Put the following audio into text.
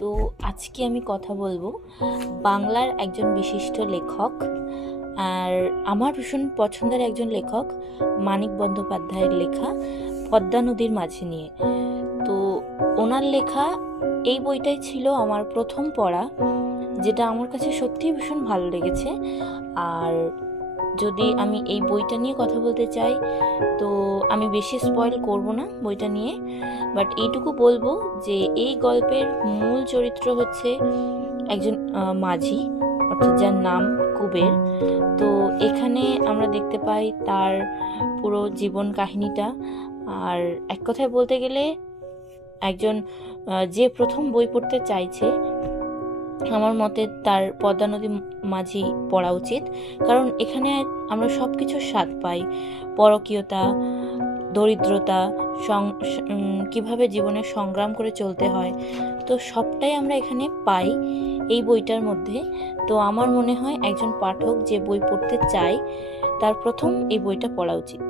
তো আজকে আমি কথা বলবো বাংলার একজন বিশিষ্ট লেখক আর আমার ভীষণ পছন্দের একজন লেখক মানিক বন্দ্যোপাধ্যায়ের লেখা পদ্মা নদীর মাঝি নিয়ে। তো ওনার লেখা এই বইটাই ছিল আমার প্রথম পড়া, যেটা আমার কাছে সত্যিই ভীষণ ভালো লেগেছে। আর যদি আমি এই বইটা নিয়ে কথা বলতে চাই তো আমি বেশি স্পয়েল করব না বইটা নিয়ে, বাট এইটুকু বলবো যে এই গল্পের মূল চরিত্র হচ্ছে একজন মাঝি, অর্থাৎ যার নাম কুবের। তো এখানে আমরা দেখতে পাই তার পুরো জীবন কাহিনীটা। আর এক কথায় বলতে গেলে একজন যে প্রথম বই পড়তে চাইছে, আমার মতে তার পদ্মা নদী মাঝি পড়া উচিত। কারণ এখানে আমরা সব কিছুর স্বাদ পাই, পরকীয়তা, দরিদ্রতা, কিভাবে জীবনে সংগ্রাম করে চলতে হয়, তো সবটাই আমরা এখানে পাই এই বইটার মধ্যে। তো আমার মনে হয় একজন পাঠক যে বই পড়তে চায় তার প্রথম এই বইটা পড়া উচিত।